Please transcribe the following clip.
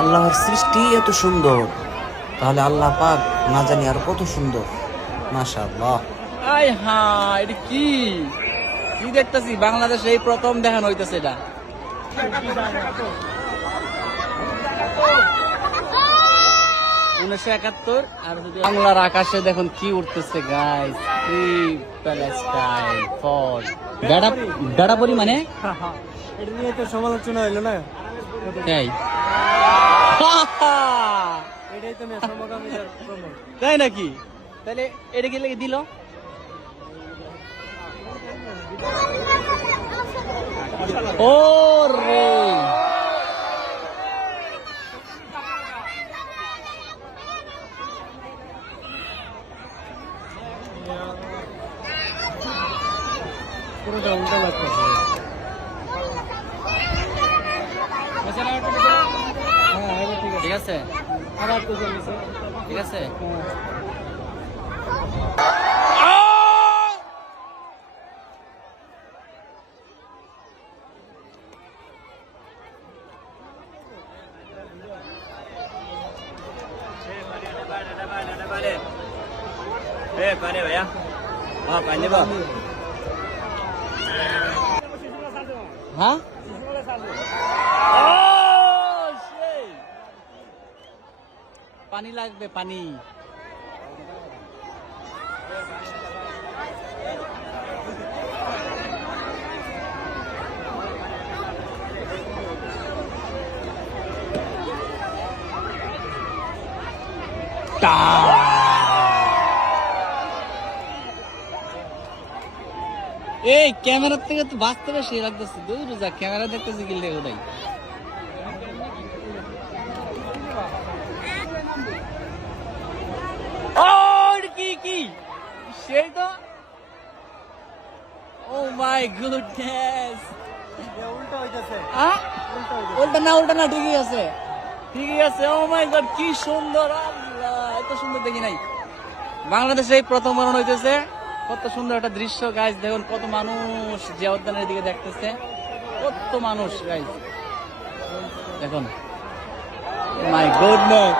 আল্লাহর সৃষ্টি এত সুন্দর, তাহলে আল্লাহ পাক না জানি আর কত সুন্দর। মাশাআল্লাহ। আয় হ্যাঁ, এটা কি কি দেখতেছি? বাংলাদেশে এই প্রথম দেখানো হইতেছে এটা। 1971। আর যদি বাংলার আকাশে দেখুন কি উঠতেছে গাইস, কি প্যালেস্টাইন ফর বেড়াপরি মানে এটা নিয়ে তো সমালোচনা হইলো না, তাই এটাই তো না সমকামীদের প্রমাণ। তাই নাকি? তাহলে এটা কি লেগে দিল? ও রে, পুরোটা উল্টা লাগতেছে। হ্যাঁ এবার ঠিক আছে, ঠিক আছে আবার তো চলেছে। ঠিক আছে। হ্যাঁ পানি লাগবে, পানি। এই ক্যামেরার থেকে তো বাস্তবে সেই লাগতেছে। দূর যা, ক্যামেরা দেখতেছি কি লেগে ওটাই। ও কি কি সেই তো, ও মাই গুডনেস। উল্টা হইতেছে, উল্টা না, উল্টা না, ঠিকই আছে, ঠিকই আছে। ও মাই গড, কি সুন্দর! আল্লাহ, এত সুন্দর দেখি নাই। বাংলাদেশে এই প্রথম বানানো হইতেছে। কত সুন্দর একটা দৃশ্য গাইজ, দেখুন কত মানুষ জিয়া উদ্যানের দিকে দেখতেছে, কত মানুষ গাইজ দেখুন। My goodness.